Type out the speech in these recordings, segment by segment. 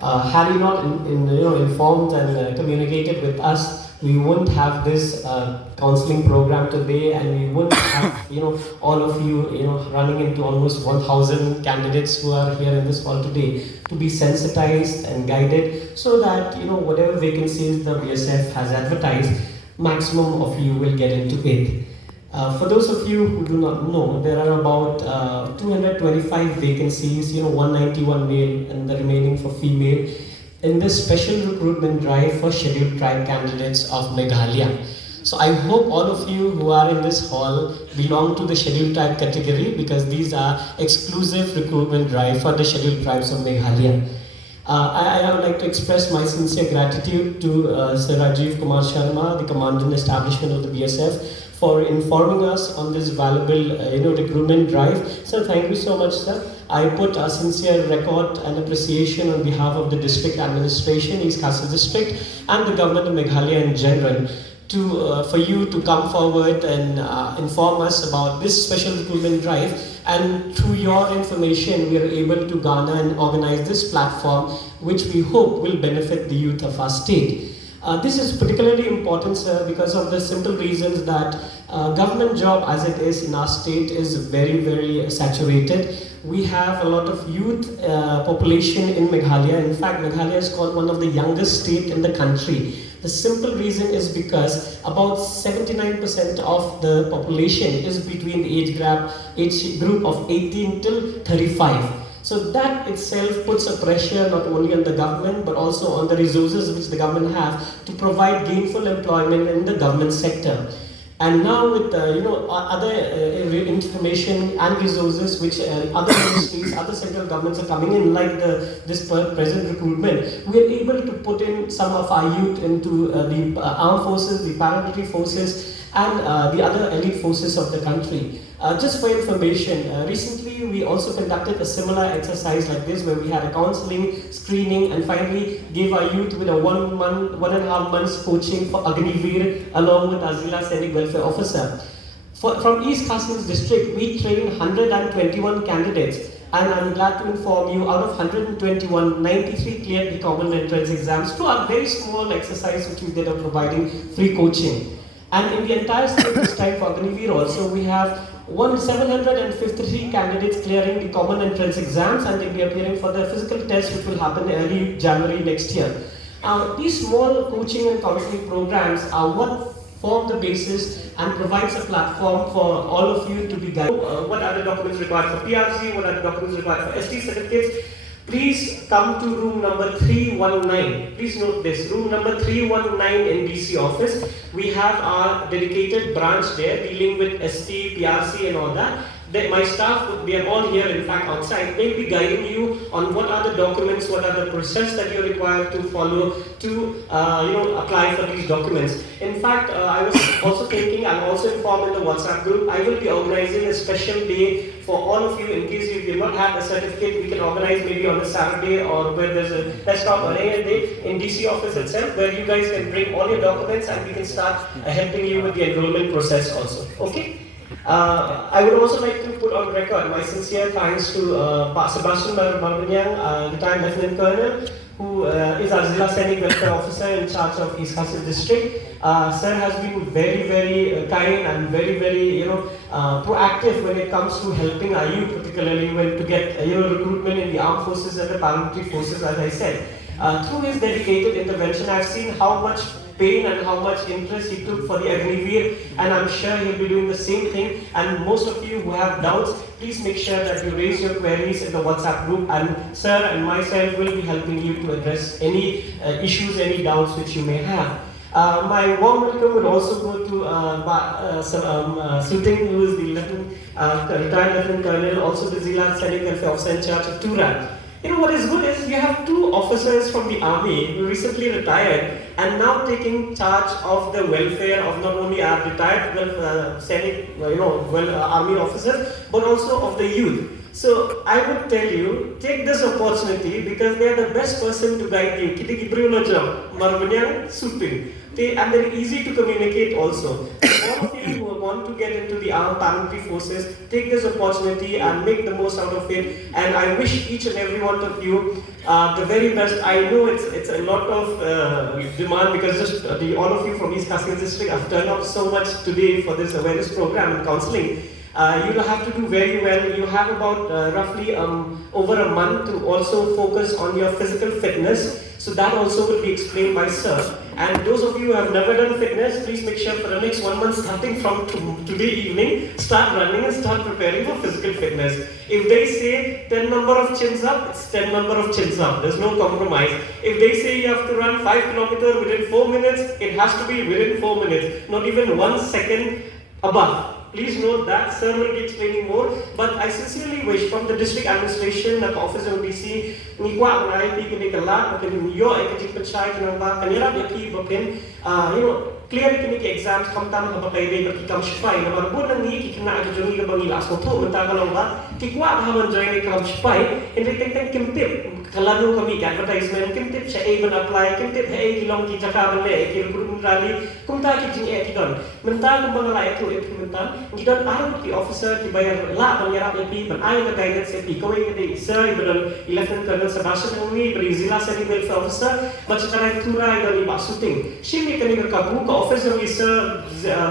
Had he not informed and communicated with us, we wouldn't have this counseling program today, and we wouldn't have all of you running into almost 1,000 candidates who are here in this hall today to be sensitized and guided, so that whatever vacancies the BSF has advertised, maximum of you will get into it. For those of you who do not know, there are about 225 vacancies, 191 male and the remaining for female, in this special recruitment drive for scheduled tribe candidates of Meghalaya. So I hope all of you who are in this hall belong to the scheduled tribe category, because these are exclusive recruitment drive for the scheduled tribes of Meghalaya. I would like to express my sincere gratitude to Sir Rajiv Kumar Sharma, the Commandant Establishment of the BSF, for informing us on this valuable recruitment drive. So thank you so much, sir. I put a sincere record and appreciation on behalf of the district administration, East Khasi district, and the government of Meghalaya in general, for you to come forward and inform us about this special recruitment drive. And through your information, we are able to garner and organize this platform, which we hope will benefit the youth of our state. This is particularly important, sir, because of the simple reasons that government job as it is in our state is very, very saturated. We have a lot of youth population in Meghalaya. In fact, Meghalaya is called one of the youngest state in the country. The simple reason is because about 79% of the population is between the age group of 18 till 35. So that itself puts a pressure not only on the government but also on the resources which the government have to provide gainful employment in the government sector. And now with other information and resources which other ministries, other central governments are coming in, like this present recruitment, we are able to put in some of our youth into the armed forces, the paramilitary forces, and the other elite forces of the country. Just for information, recently we also conducted a similar exercise like this, where we had a counseling, screening, and finally gave our youth with a 1.5 months coaching for Agniveer along with Azila Sainik Welfare Officer. From East Khasi district, we trained 121 candidates, and I'm glad to inform you, out of 121, 93 cleared the common entrance exams through a very small exercise which we did of providing free coaching. And in the entire state this time for Agniveer also, we have 753 candidates clearing the common entrance exams, and they'll be appearing for the physical test which will happen early January next year. These small coaching and counseling programs are what form the basis and provides a platform for all of you to be guided. What are the documents required for PRC? What are the documents required for ST certificates? Please come to room number 319. Please note this, room number 319 in DC office. We have our dedicated branch there dealing with ST, PRC and all that. My staff, we are all here in fact outside, they'll be guiding you on what are the documents, what are the process that you're required to follow to apply for these documents. In fact, I was also thinking, I'm also informed in the WhatsApp group, I will be organizing a special day for all of you. In case you do not have a certificate, we can organize maybe on a Saturday, or where there's a desktop or any day in DC office itself, where you guys can bring all your documents and we can start helping you with the enrollment process also. Okay? I would also like to put on record my sincere thanks to Sebastian Marmanyang, retired Lieutenant Colonel, who is our Zilla Sainik Welfare Officer in charge of East Khasi district. Sir has been very, very kind and very, very proactive when it comes to helping our youth, particularly when to get recruitment in the armed forces and the paramilitary forces, as I said. Through his dedicated intervention, I've seen how much pain and how much interest he took for the Agniveer, and I'm sure he'll be doing the same thing. And most of you who have doubts, please make sure that you raise your queries in the WhatsApp group, and sir and myself will be helping you to address any issues, any doubts which you may have. My warm welcome would also go to Suting, who is the retired Lieutenant Colonel, also the Zilla Sainik Welfare Officer in charge of Turan. What is good is you have two officers from the army who recently retired and now taking charge of the welfare of not only our retired army officers, but also of the youth. So I would tell you, take this opportunity because they are the best person to guide you. And they're easy to communicate also. All of you who want to get into the armed paramilitary forces, take this opportunity and make the most out of it. And I wish each and every one of you the very best. I know it's a lot of demand because just all of you from East Kashmir district have turned up so much today for this awareness program and counseling. You will have to do very well. You have about roughly over a month to also focus on your physical fitness. So that also will be explained by Sir. And those of you who have never done fitness, please make sure for the next 1 month, starting from today evening, start running and start preparing for physical fitness. If they say 10 number of chins up, it's 10 number of chins up. There's no compromise. If they say you have to run 5 kilometers within 4 minutes, it has to be within 4 minutes, not even 1 second above. Please note that, Sir will be explaining more, but I sincerely wish from the district administration, the office of DC, ni kwa ngai pi kini kala, makin yo ekati pachai kini ba kanira yaki bapen, clear kini ki exams kam tam ha bakai dei baki kam spai na marbo nang ni ki kena aju jongi ka bangi las ko tho menta kalau ba ki kwa ha man join ni kam spai in tek tek kim kalanu kami advertisement kim tip cha ban apply kim tip hai ki long ki jaka ban le ki recruitment rally kumta ki jing e ki don menta kum bang la itu implementan ni don aru ki officer ki bayar la bang yarap e ban ai ka guidance e ko e de sir ban lieutenant colonel Sebastian ni beri zila seni welfare officer bachara tura i don ba shooting shimi kani ka bu ka officer ni sir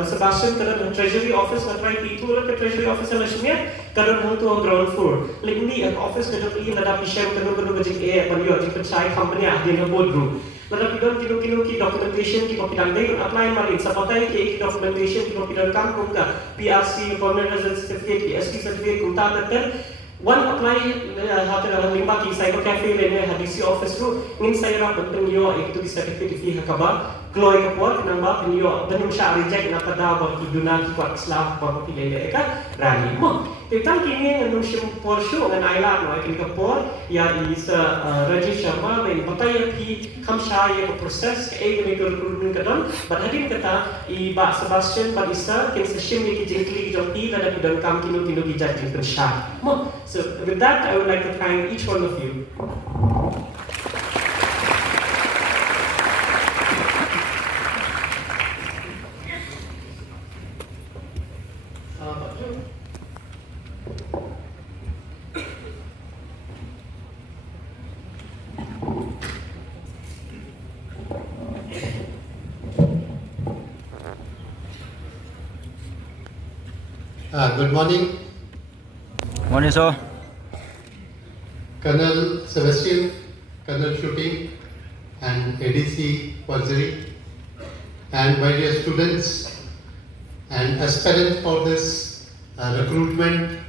Sebastian colonel treasury office ka try pi tura ka treasury officer la shimia karon hang to ground floor like ni office ka jok i lada pisham kanu ए बनियो जी पंचायत कंपनी आदि में board group मतलब kilo kilo की डॉक्यूमेंटेशन की कॉपी डाल देंगे अप्लाई मार इन सब पता है कि एक डॉक्यूमेंटेशन की कॉपी डाल काम होगा पीआरसी परमानेंट रेजिडेंस सर्टिफिकेट की एसटी सर्टिफिकेट कुंता करते one apply hatta limba ki cyber cafe lene hadisi office ru ngin sayra penting yo itu di certificate fi hakaba kloy ka por namba yo danum sha reject na pada ba ki duna ki kwat slav ba ki lele ka rani mo tetang kini nganum shim por shu ngan aila no kin ka por ya is Rajesh Sharma ben bataya ki kam sha ye ko process ke e ni recruitment ka don but hadin kata I ba Sebastian Padista kin se shim ni ki jinkli ki jom I da dan kam kinu ki judging kan sha mo. So with that, I would like to thank each one of you. Good morning. Morning, sir. Colonel Sebastian, Colonel Shooting, and ADC Waziri, and my dear students and aspirants for this recruitment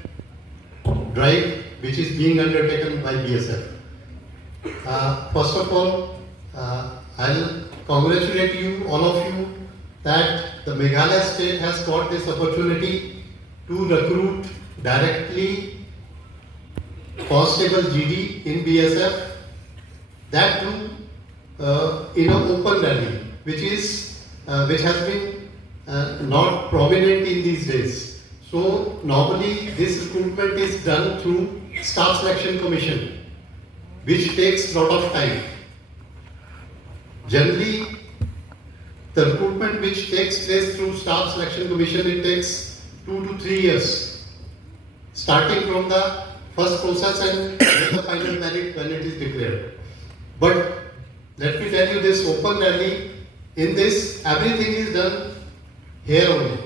drive which is being undertaken by BSF. First of all, I'll congratulate you, all of you, that the Meghalaya state has got this opportunity to recruit directly Constable GD in BSF, that too in an open rally, which has been not prominent in these days. So normally this recruitment is done through Staff Selection Commission, which takes lot of time. Generally, the recruitment which takes place through Staff Selection Commission, it takes 2 to 3 years, starting from the first process and the final merit when it is declared. But let me tell you, this open rally, in this everything is done here only.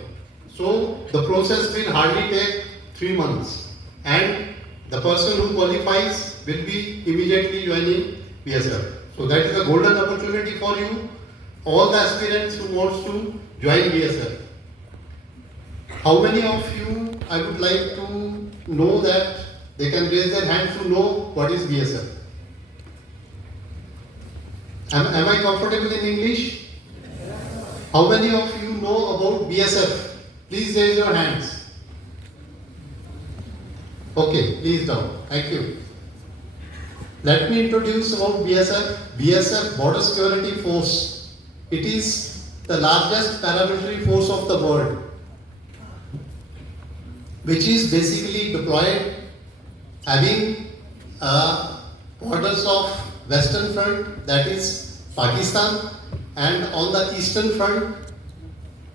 So the process will hardly take 3 months, and the person who qualifies will be immediately joining BSF. So that is a golden opportunity for you, all the aspirants who wants to join BSF. How many of you I would like to know that they can raise their hands to know what is BSF? Am I comfortable in English? How many of you know about BSF? Please raise your hands. Okay, please down. Thank you. Let me introduce about BSF. BSF Border Security Force. It is the largest paramilitary force of the world, which is basically deployed having borders of Western Front, that is Pakistan, and on the Eastern Front,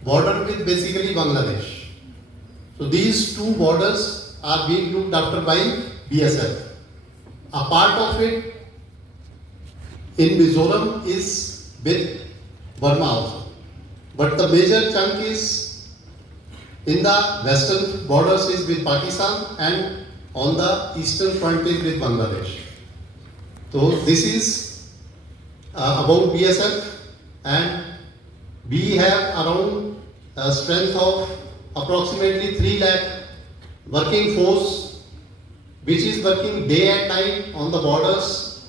border with basically Bangladesh. So these two borders are being looked after by BSF. A part of it in Mizoram is with Burma also. But the major chunk is in the western borders is with Pakistan and on the eastern front is with Bangladesh. So this is about BSF, and we have around a strength of approximately 3 lakh working force which is working day and night on the borders,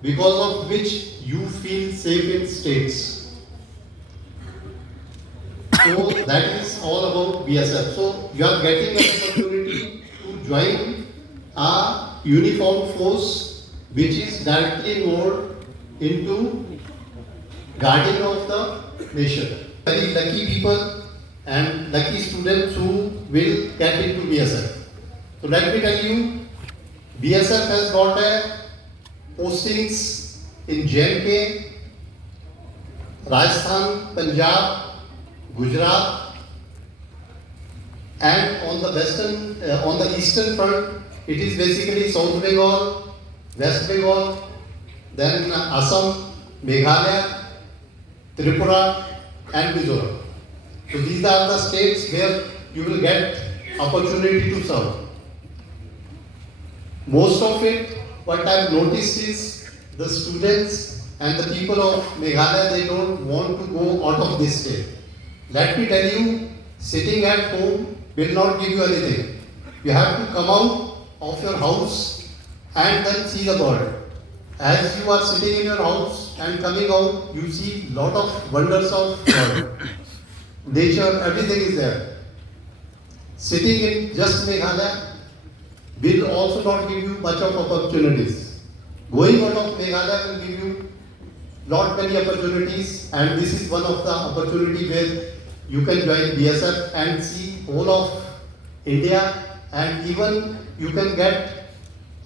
because of which you feel safe in states. So that is all about BSF. So you are getting an opportunity to join a uniformed force which is directly involved into guarding of the nation. Very lucky people and lucky students who will get into BSF. So let me tell you, BSF has got a postings in J&K, Rajasthan, Punjab, Gujarat, and on the eastern front, it is basically South Bengal, West Bengal, then Assam, Meghalaya, Tripura, and Mizoram. So these are the states where you will get opportunity to serve. Most of it, what I have noticed is the students and the people of Meghalaya, they don't want to go out of this state. Let me tell you, sitting at home will not give you anything. You have to come out of your house and then see the world. As you are sitting in your house and coming out, you see lot of wonders of world. Nature, everything is there. Sitting in just Meghalaya will also not give you much of opportunities. Going out of Meghalaya will give you not many opportunities, and this is one of the opportunity where you can join BSF and see whole of India, and even you can get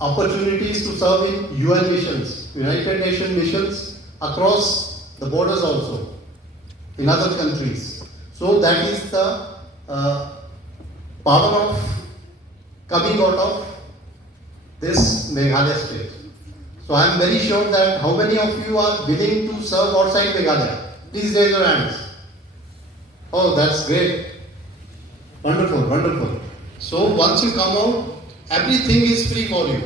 opportunities to serve in UN missions, United Nations missions across the borders also, in other countries. So that is the power of coming out of this Meghalaya state. So I am very sure that how many of you are willing to serve outside Meghalaya? Please raise your hands. Oh, that's great. Wonderful, wonderful. So once you come out, everything is free for you.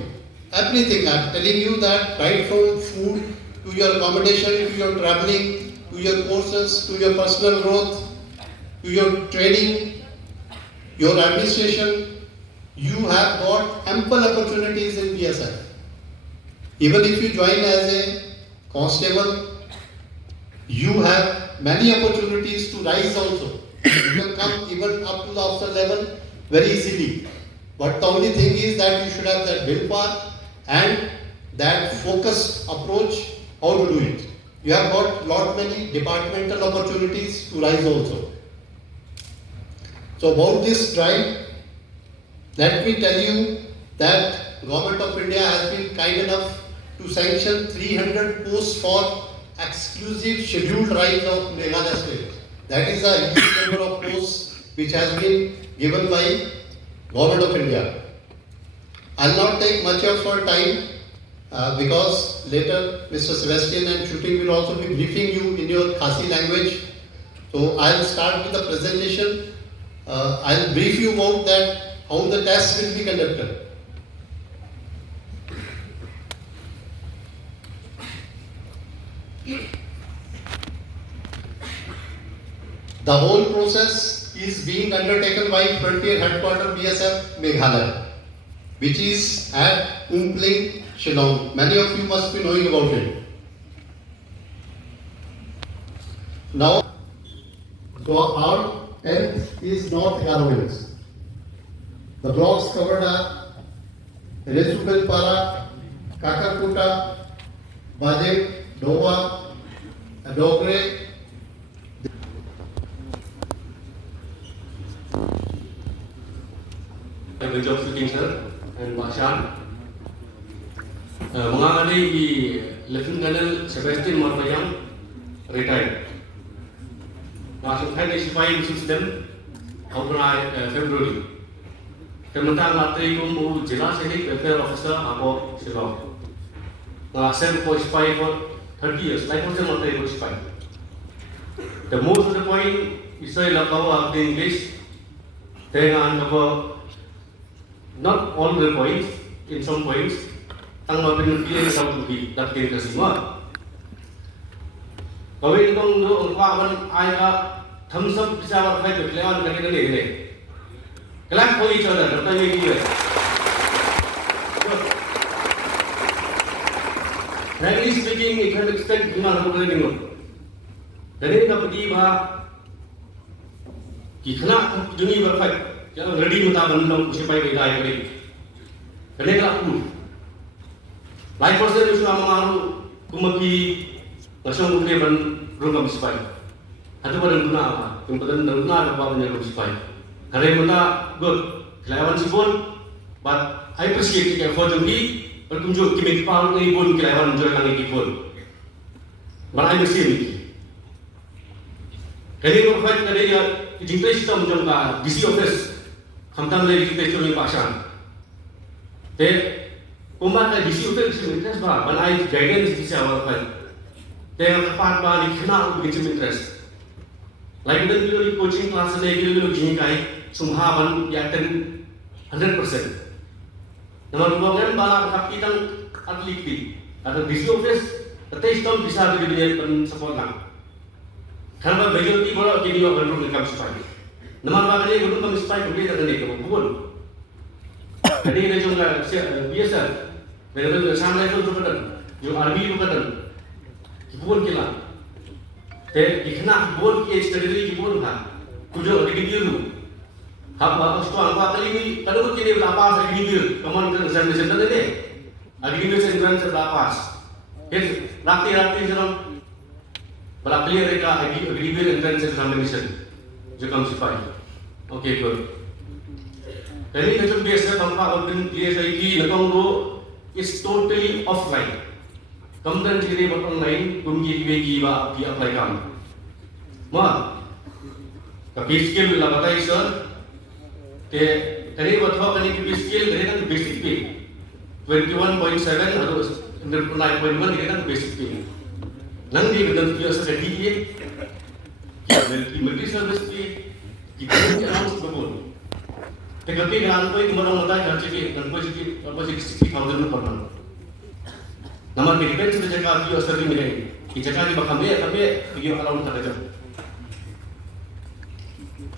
Everything. I am telling you that, right from food to your accommodation, to your traveling, to your courses, to your personal growth, to your training, your administration, you have got ample opportunities in BSF. Even if you join as a constable, you have many opportunities to rise also. You can come even up to the officer level very easily. But the only thing is that you should have that willpower and that focused approach how to do it. You have got lot many departmental opportunities to rise also. So about this drive, let me tell you that Government of India has been kind enough to sanction 300 posts for exclusive scheduled tribes of Meghalaya state. That is a huge number of posts which has been given by Government of India. I'll not take much of your time because later Mr. Sebastian and Shooting will also be briefing you in your Khasi language. So I'll start with the presentation. I'll brief you about that, how the test will be conducted. The whole process is being undertaken by Frontier Headquarters BSF Meghalaya, which is at Umpling, Shillong. Many of you must be knowing about it. Now, so our 10th is North Garovins. The blocks covered are Resupilpara, Kakarkuta, Bajek, Dowa, Dogre. The job shooting sir and Bashan. Mengangani Lieutenant Colonel Sebastian Marbayang retired. Masuk kan SFI system February. Kementerian Materi Jilas ini welfare officer Abo Shillong. Ngasem po SFI for 30 years, like was not able to spy. The most of the point is say la of the English, then on not all the points, in some points, tăng vào bên kia sau chủ bị đặt tiền là gì mà có bên công nước qua bên ai đã thấm sấp sao phải được leo cái này cái lát thôi cho là nó tay như vậy frankly speaking it can expect chúng ta không lên được cái này nó đi mà kỳ khana chúng đi mà phải ready mà ta vẫn lòng sẽ bay về đây cái này là proof. Like person itu selama malu kumaki ngasong kukeban rungam sipai. Hatu badan guna apa? Kemudian guna apa punya sipai. Karena mana good kelawan sipun, but I appreciate the effort yang di berkunjung kimik pal ni pun kelawan jual kami pun. Mana I mesti ni. Kali ko fight kali ya jingtai sistem macam ka DC office hamtam lagi jingtai tu ni pasang. Te umat ada DC office interest bah, banai guidance di awal kan. Tengah tepat bah ni kenal begitu interest. Like dan kita coaching class ni kita jingkai sumhaban ya 100%. Nama dua kan bala berkaki tang atlet di. Ada DC office, tetapi sistem bisa dibeli pen support lah. Karena majority bola jadi orang belum income supply. Nama bala ni belum income supply boleh tak ni kamu pun. Jadi dia juga biasa. Mereka tu sama level tu kan, जो आर्मी लोग kan, किबोन किला, ते इतना किबोन की स्टडी किबोन था, कुछ अडिगी बिरू, हम उसको अंगवा कली भी, कल को किने लापास अडिगी बिरू, कमान कर एग्जामिनेशन ना देने, अडिगी बिरू से एग्जाम से लापास, फिर राती जरम, बड़ा क्लियर है का अडिगी बिरू एंट्रेंस एग्जामिनेशन, जो कम सिपाही, okay good. Jadi macam biasa tanpa orang dia saya ini lekong do is totally offline. Kemudian jika buat online, kumji bagi ba dia apply kam. Ma, tapi skill la batai sir. Te tadi buat apa ni ki skill ini kan basic pay. 21.7 atau 9.1 ini kan basic pay. Nanti betul dia sudah DA. Kita multi service pay. Kita ni announce betul. Tetapi dengan itu orang muda yang cekik dan posisi 60,000 per month. Nama depends on the jaga dia sering ni. Jaga di kami video alam tak ada.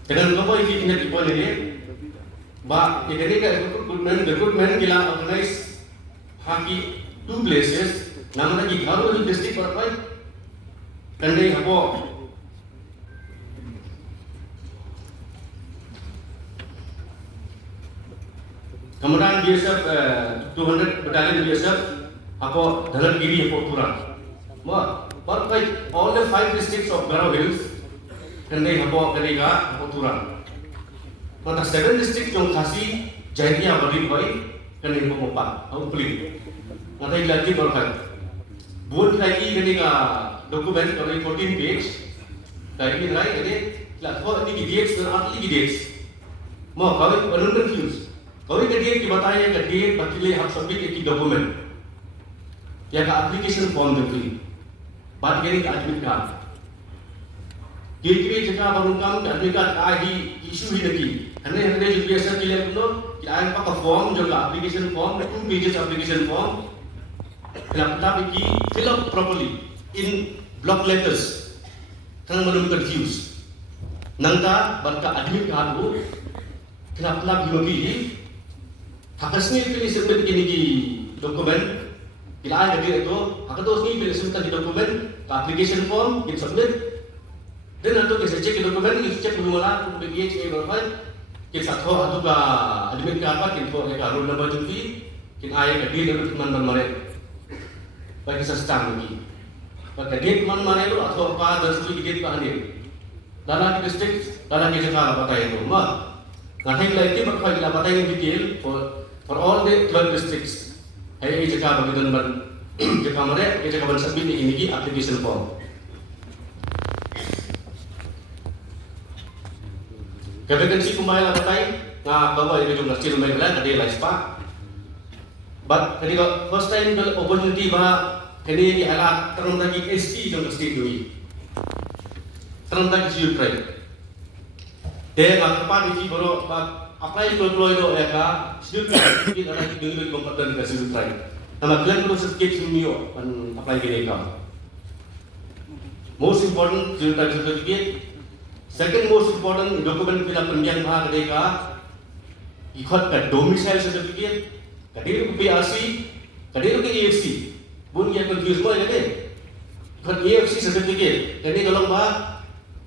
Dengan apa ini kita tipu ni? Ba, ini kan recruitment kita organize haki 2 places. Nama lagi Garu district berapa? Kandai apa? Kemudian BSF 200 battalion BSF apa dalam diri apa turun. But like all the 5 districts of Garo Hills kandai apa kandai apa turun. Mata 7 districts yang kasih jadinya beri boy kandai apa apa apa pelik. Mata lagi berkat. Buat lagi kandai dokumen kandai 14 page. Kali ini lagi kandai laptop ini dates dan artikel dates. Mau kau confused. Kalau kita dia बताया कि डेट बतले हम सबमिट एक डॉक्यूमेंट या का application form जो थी बात करेंगे एडमिट कार्ड डेट की जगह पर उनका एडमिट कार्ड आईडी इशू ही नहीं हमने जो बिएसएफ के लिए तो कि आईडी का फॉर्म जो का application form 2 pages application form laptop की fill up properly in block letters kan belum confused nangka barka admit card वो kenapa lagi Hakasnya pilih submit gini dokumen, bila ada dia itu, hakasnya pilih submit di dokumen, application form, kita submit, dan nanti kita cek dokumen, kita cek dulu malah, kita cek berapa, kita tahu atau ka admin ka apa, kita tahu ka roll number jadi, kita ayat ka dia itu teman mana, bagi sistem lagi, bagi dia teman mana itu atau apa, dan sebagainya kita hadir, dalam district, dalam kita apa itu, mah, nanti lagi berapa kita apa yang detail for all the 12 districts. Hai jika begitu dan jika mereka jika ban submit ini application form. Vacancy kumain apa tay? Na bawa itu jumlah kecil mereka ada lagi spa. But ketika first time the opportunity bah kini ni ala terang lagi ST jong state doi. Terang lagi siul try. Dia nak apa di baru apply keluar itu ya ka siul kita ada di dulu kompeten ke siul try. Nama kalian perlu certificate semua apply kini ka. Most important siul try certificate. Second most important document kita pendiang bahag mereka ikut ke domicile certificate, kadir ke PRC, kadir ke AFC. Bun yang confuse boleh jadi. Ikut AFC certificate, jadi tolong bah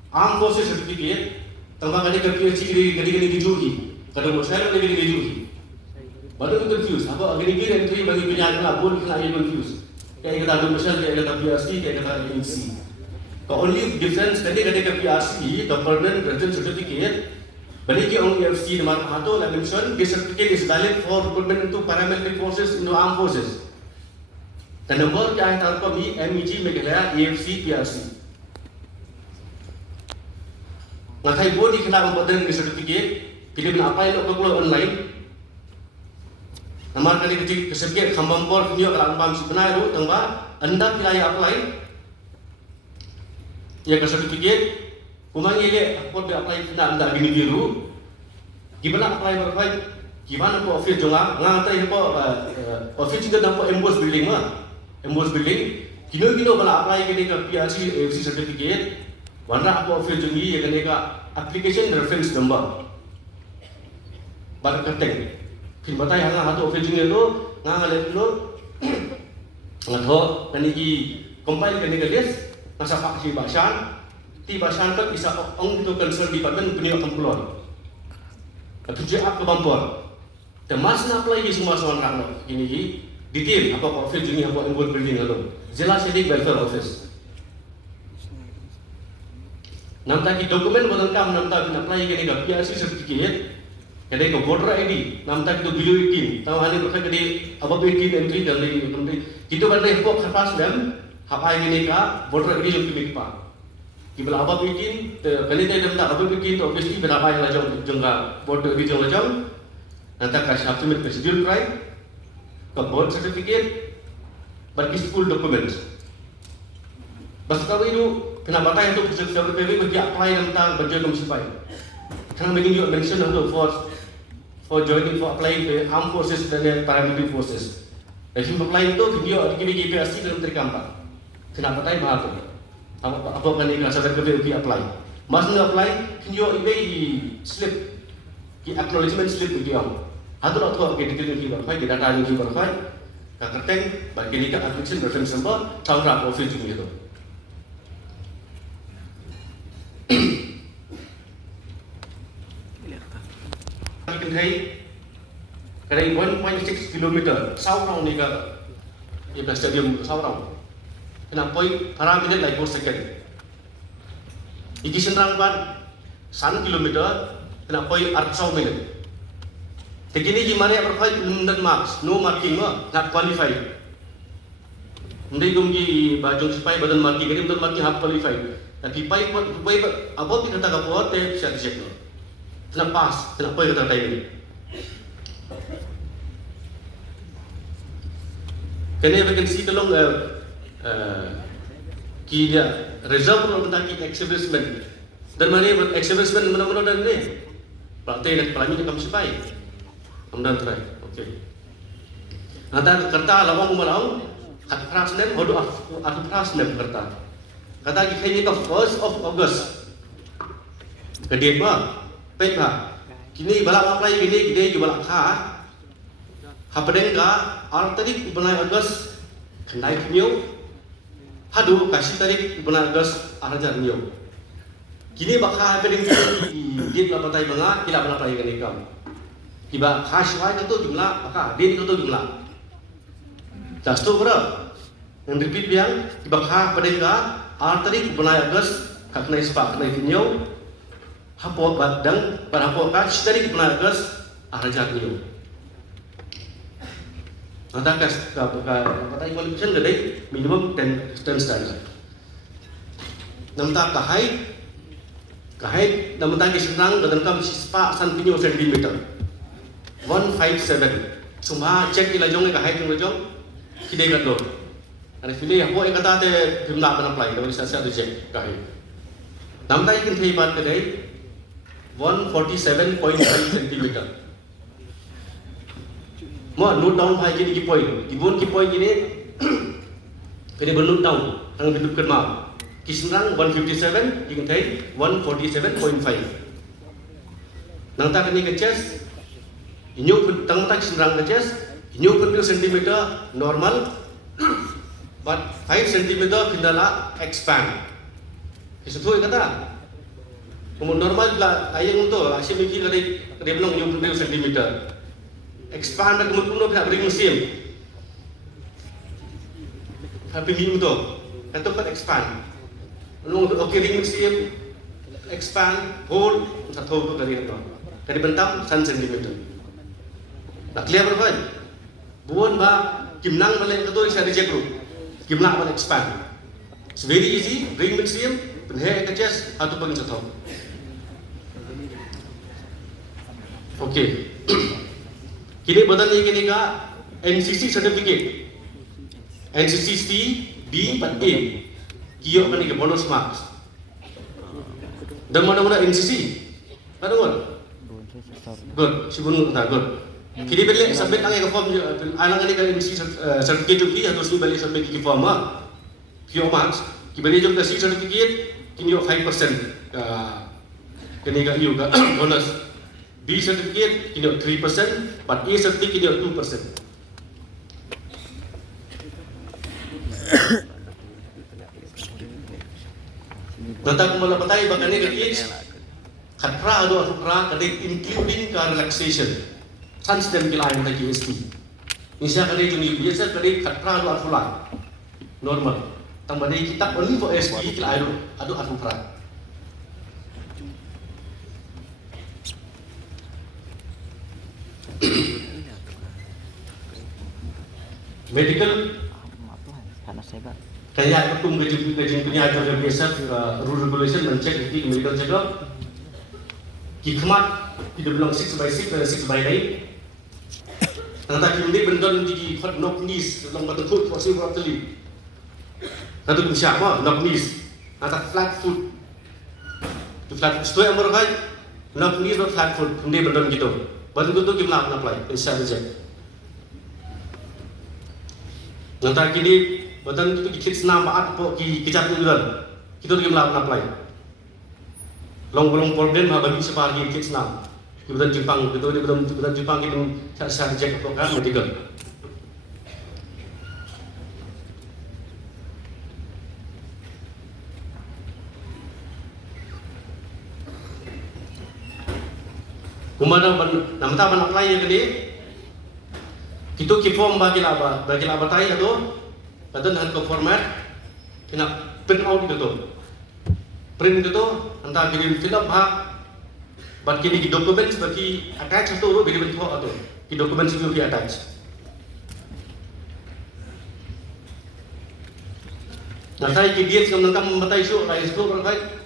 Armed Forces certificate, tambah kadir ke PRC kadir dijuhi, kadir domicile kadir dijuhi. Baru confuse. Apa kadir entry bagi penyanyi lah, bun kena confuse. Kayak kata domicile, kayak kata PRC, kayak kata AFC. The only difference tadi ketika PRC, the permanent resident certificate, bagi orang AFC nomor satu, like mention, this certificate is valid for recruitment into paramilitary forces, into armed forces. Dan nomor yang terkait kami MEG Meghalaya AFC PRC. Ngakai boleh dikenal permanent certificate, pilih apa yang nak keluar online. Nomor kali kecil certificate khambampor punya kalau paham sebenar itu, tambah anda pilih apply. Ya ke certificate, kumang ini aku dah apply nak anda gini biru. Gimana apply? Gimana aku office jonga? Ngantai apa office juga nampak emboss building mah. Emboss building. Kino bala apply ke dekat PRC AFC certificate. Warna aku office jongi ya ke dekat application reference number. Baru keteng. Kini batai hang hatu office jongi lo, ngalek lo. Ngatho kani ki compile ke dekat list. Masa pak si Basan, ti Basan tu bisa ong itu concern department punya keperluan. Kerja apa kemampuan? Temas nak apply di semua orang ini detail apa office ini apa involved building itu. Jelas jadi welfare office. Nampak di dokumen berlengkap nampak apply ke dekat PRC certificate, ke dekat voter ID, nampak itu below 18. Tahu hari berkait di above 18 entry dan di itu berarti apa kertas dan apa ini ka voter ID yang kami pa. Kibla above 18, kali tadi nampak above 18 tu obviously berapa yang lajang jengga voter ID jeng lajang. Nanti kasih submit ke schedule price, ke birth certificate, bagi school documents. Bas kau itu kenapa tahu itu proses PW bagi apply tentang baju komisipai. Karena begini juga mention itu for joining for applying ke armed forces dan paramilitary forces. If you apply itu video di PRC dalam terkampak. Kenapa tahu mahal tu? Apa kan ini rasa terkebel di apply? Masnya apply, kinyo ibe slip, ki acknowledgement slip video. Hatu nak tahu ke detail yang kita di data yang kita pakai, kakek bagi ni kan application reference number, cara office ini itu. Kita lihat, kerana 1.6 kilometer, saurang ni kan, ia stadium saurang. Kenapa para minit like 4 second. Iki senrang ban 1 kilometer kenapa 800 minit. Tegini gimana ya berfai London marks, no marking mah, not qualified. Hindi gumgi bajong sipai badan marking, ini badan marking half qualified. Tapi pai abot kita tak buat te siya check no. Kena pass, kenapa kita tahu ini? Kena vacancy tolong kita reserve untuk kita exhibition dan mana buat exhibition mana-mana dan ni praktek dan pelajari kami sipai kemudian try, okay. Nanti kerta lawang umalang kat perasaan hodo aku perasaan kerta kata kita ini ke 1st of August kedai apa peka kini balak apply gini balak kah hapadeng ka artarik benai August kendai kinyo hadu kasih tarik benar gas arajar niyo. Kini bakal apa dengan dia berapa tay banga, kita berapa tay dengan ikam. Tiba khas wai itu jumlah, bakal dia itu jumlah. Jastu berapa? Yang repeat biang tiba khas apa dengan artarik benar gas kaknai sepak kaknai niyo. Hapo badang berapa kas tarik benar gas arajar niyo. Nanti apa tay qualification kedai minimum 10 standard. Nampak kahai nampak kesenang dan kam sispa santinyo centimeter 157. Cuma cek di lajong kahai yang lajong kidai kat lo. Ada pilih yang boleh kata te jumlah ban apply dari saya reject kahit. Namtai kin thei ban kadai 147.5 cm. Mo note down bhai kini ki point. Gibon ki point ini kini note down ang hidup kan mau. Kisrang 157 kin thei 147.5. Nangta kini ke chest inyo tang ta kisrang ke chest inyo pun cm normal but 5 cm kindala expand. Kisatu kata Kemudian normal lah, ayam tu asyik mikir kadai belum 70 cm. Expand dan kemudian pun nak beri musim. Tapi minum tu, itu kan expand. Lalu okey ring musim, expand, hold, tak tahu tu kali apa. Kali bentam 1 cm. Nak clear berapa? Buat bah kimnang balik tu saya reject tu. Kimnang balik expand. It's very easy, ring musim, penhe ke chest atau pun tak tahu. Okay. Kini badan ni kini ka NCC certificate. NCC C, B, dan A. Kiyo kani ke bonus marks. Dan mana-mana NCC. Ada kan? Good. Sibun tak good. Kini balik submit ang ke form alang ni ka NCC certificate tu atau su balik submit ki form ah. Kiyo marks. Ki balik jom ka C certificate kini 5% kini ka iyo ka bonus. B certificate kini 3%, but A certificate kini 2%. Nanti kumala patay baka ni kids katra ado akra kadai including ka relaxation. Sans dem kilain ta GST. Misal kadai juni biasa kadai katra ado akula. Normal. Tang badai kitab only for SB kilain ado akra. Medical kaya ketum gaji punya ajar biasa rule regulation mencek di medical check up kikmat tidak bilang 6/6 dan 6/9 nanti kini benton di hot knock knees dalam batu foot for silver tali nanti bisa apa knock knees nanti flat foot tu flat foot yang berkai knock knees atau flat foot kini benton gitu batu tu gimana apply insya Allah. Nanti kini badan itu kids nama apa kicat itu kan kita tu gimana apply. Long problem bagi sebagai kids nama. Kita Jepang kita Jepang kita saya reject atau kan medical. Kumana nama tahu apply yang ini. Kita ki form bagi laba tay atau badan hand format kena print out itu anta kirim fill up but kini ki documents bagi attach itu bagi bentuk atau ki documents itu ki attach. Nanti ki dia sekarang nanti membatai show rai itu berkai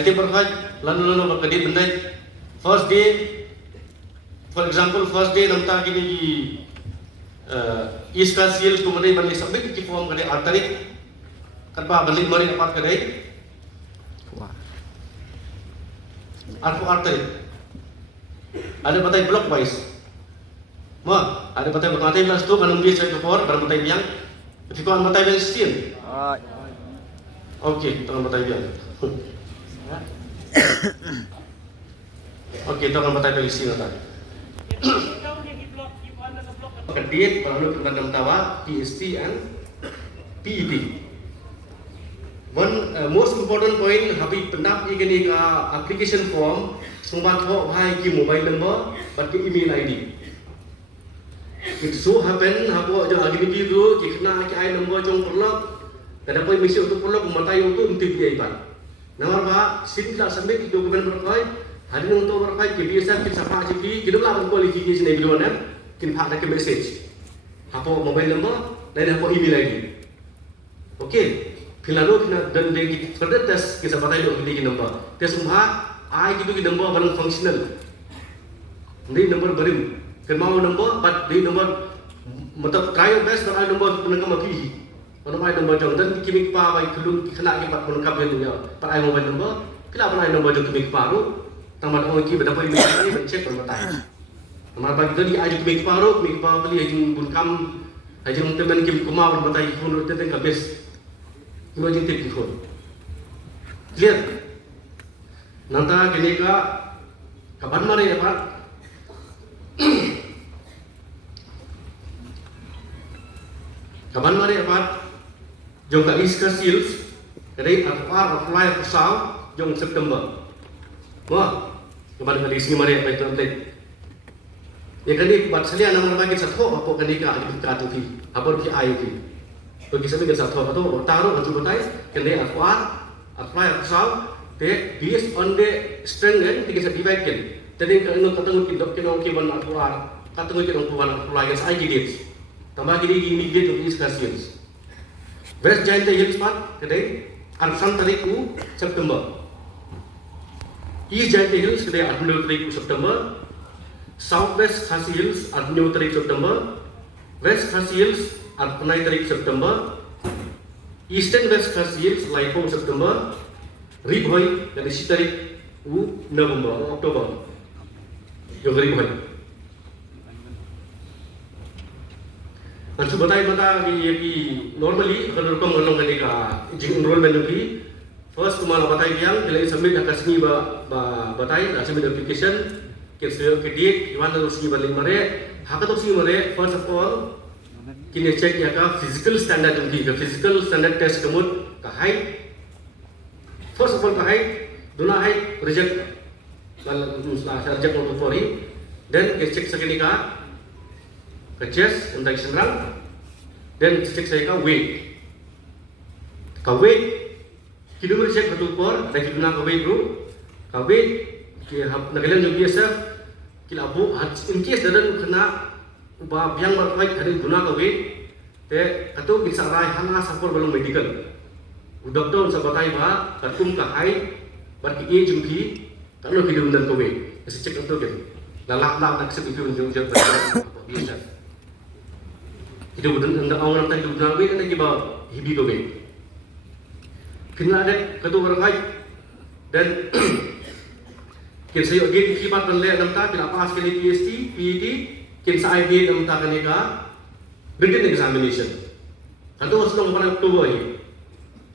IT berkai lalu berkadi benda first day for example first day nanti kini इसका सीएल को मरे बने सबमिट की फॉर्म करे आंतरिक करपा बने मरे अपार्ट करे आपको आंतरिक ada batai block wise ma ada batai batai belas tu kan dia saya for bar batai yang tapi kau batai belas still okey tolong batai dia okey tolong batai belas still tadi Kedit perlu tentang tawa PST and PEP. One most important point habis pendap ini application form sumbat ho hai ki mobile number but ki email ID. It so happen habo jang agi biru ki kena ki ai number jong perlu kada poi misi untuk perlu matai untuk untuk dia iban. Nomor ba simple submit dokumen berkai hari untuk berkai ki biasa ki sapa ki ki dalam qualification ni bilu ne kin phak ke message hapo mobile number dan hapo email ID. Okay, filalo kina dan degi further test kita batai do degi number test umha ai gitu ki number balang functional ni number barim kan mau number but di number matlab try your best but ai number penang mapi Ono mai nombor jong dan kimi pa bai kelum ki kena ki pat lengkap yang dia. Pat ai mobile number, kila apa ai nombor jong kimi pa ru, tamat oi ki berapa ini ni cek bermatai. Tamat bagi tadi ai kimi pa ru, kimi pa beli jing bunkam, ai jing temen kimi kuma bermatai phone ru teten kabes. Kimi jing tip ki phone. Clear? Nanta kini ka kapan mari ya Pak? Kapan mari ya Pak? Jom ka iska seals, kadai apply pesau jom September. Wah, kapan kali sini mari apa itu nanti? Ya kani buat sekalian nama bagi satu apa kani ka ada tu fi, apa fi ai fi. Bagi saya kan satu atau taruh atau betai, kani apply pesau. They based on the strength and tiga certificate kan. Jadi kalau kata kita kena kiban akurat, kata kita kiban akurat yang saya gigit. Tambah gini immediate untuk discussions. West Giant Hills part kedai Arsan tariku September. East Giant Hills kedai Arsan tariku September. South West Khasi Hills Arsan tariku September. West Khasi Hills Arsan tariku September. Eastern West Khasi Hills Laipo September. Riboy dari si tarik November Oktober. Yung Riboy. Nanti batai di normally kalau kamu ngomong ni ka jing enrollment ni first kumala batai yang kalau submit akan sini batai submit application ke date iwan tu sini balik mare hak tu sini mare first of all kini check ya ka physical standard ni ka physical standard test kemud ka height. First of all, height, duna height reject, kalau reject untuk foreign, then check sekali ka chest, entah senang, then check saya ka weight, kita reject betul por, ada kita nak weight bro, weight, nak kalian juga biasa, kita abu, in case dalam kena ubah yang berbaik ada guna weight, atau bisa rai hana sapor belum medical. Doktor sabatai ba katum ka hai bar ki age ki kalau hidup dan kowe kasi cek itu kan lalak nak sep itu jong biasa hidup dan orang tak hidup nawe kan ki ba hibi kowe kena ada katu orang hai dan kin sayo again ki bat ban le nam ta kila pass kali PhD PhD kin sa IB nam ta kanika written examination katu waslong pada Oktober ni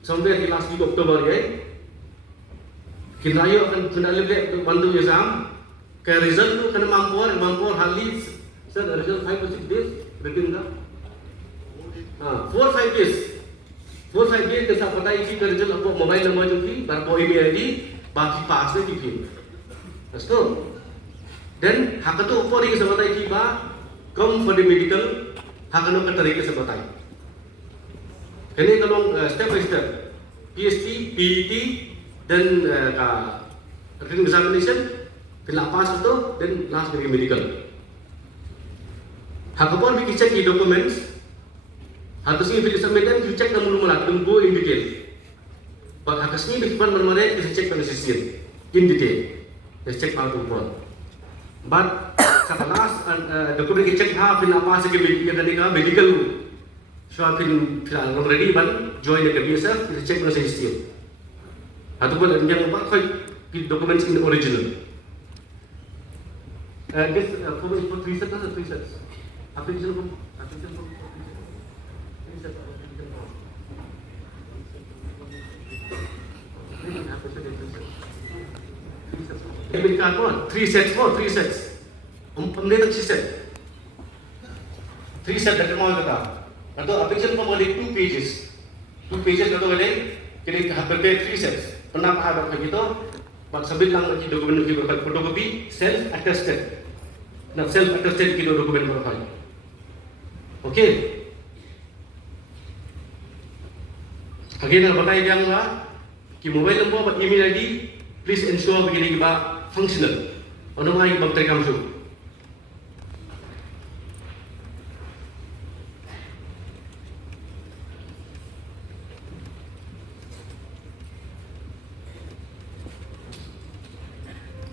somewhere di last week October ya, kita akan kena lebih bantu exam, ke result tu kena mampu hali, sir result 5 to 6 days, betul tak? 4-5 days kita patai ki ke result apa mobile number tu ki, berapa email ID, baki pass tu ki. Betul. Dan hak tu apa dia sebatai ki ba, come for the medical, hak anu ketari ke sebatai. Ini kalau step by step, PhD, PhD, dan written examination, bila pass itu, then last dari medical. Hakapun kita check the documents, harusnya bila submitkan kita check namun mulat, tunggu in detail. But hakasnya bila bermaret kita check penelitian in detail, kita check apa pun. But setelah dokumen kita check bila pass ke medical. So akan already ban join the biasa kita check mana sistem. Ataupun yang apa kau documents in the original. This for 3 sets atau 3 sets. Application form. Three sets. 3 sets. Umumnya tak 3 sets. 3 sets dah mau kata. Atau application form ada 2 pages. 2 pages atau ada kini hampir 3 sets. Pernah ada begitu? Sambil lang lagi dokumen lagi berfile fotokopi self attested. Nah self attested kita dokumen berfile. Okey. Again nak batai yang lah. Ki mobile number atau email ID please ensure begini kita functional. Ono mai bakter kamu.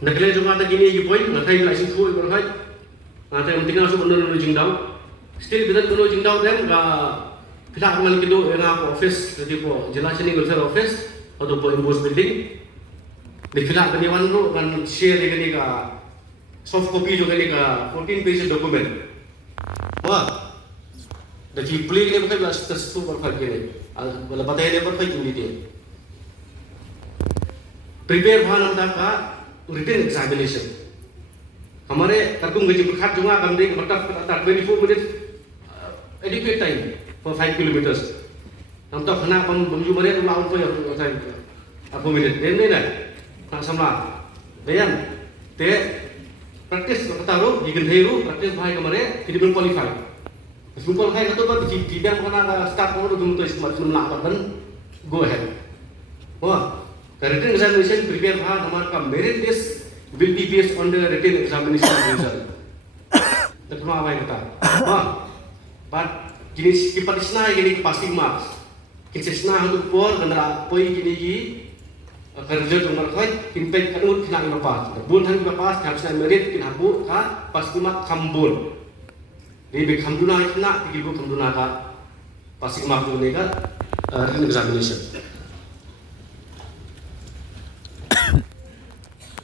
Nak kalian cuma ada gini je point, nak kalian license tu ikut nak kalian penting masuk menurut jingdau. Still bila menurut jingdau dem, Pihak man kido era po office jadi po jelas ini welfare office atau po imbus building. Di pihak kaniwan ro kan share ini ka soft copy juga ini ka 14 page document. Wah. Jadi play ini bukan bahas tersetu berfak ini. Kalau batai ini berfak ini dia. Prepare bahan nampak ka written examination. हमारे तर्कुम गजी प्रखात जुंगा कमरे के मतलब 24 minutes adequate time for 5 kilometers. हम तो खाना अपन बंजू मरे तो लाउन पे apa minute ini lah nak sama bayan te practice kata ro gigen heru practice bahai kemarin tidak belum qualify sebelum qualify itu kan tidak pernah start mau dulu tu semacam nak apa go ahead wah written examination prepare bahai हमारे का merit list will be based on the written examination result terima apa kata wah but jenis kipatisna gini passing marks kisesna untuk por kendara poi gini kerja cuma kau impact kanut kena lepas. Bun hang lepas harusnya merit kena bu ka pas mak kambun. Ini be kambuna kena tiga bu kambuna ka pas mak tu ni ka examination.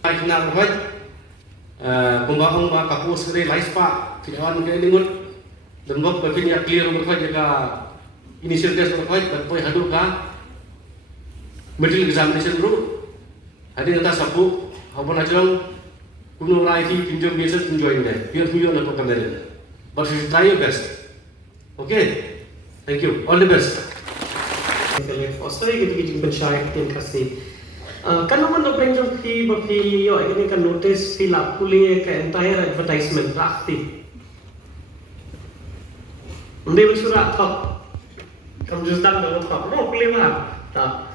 Kena lepas pembangun ba kapus kere lais pa kidawan kere lingut dan bab berfirman clear berkait jaga initial test berkait berpoi hadu ka material examination dulu. Hari nanti sabu, apa nak jalan, kuno lagi pinjam biasa enjoy ini. Biar punya nak pakai mana. But you try your best. Okay, thank you. All the best. Australia gitu gitu bersyai tim kasih. Kan naman do penjong ki bapi yo ini kan notice fill up kuliah ke entire advertisement rakti. Undai bersurat top. Kamu just done the top. Mau kuliah mana?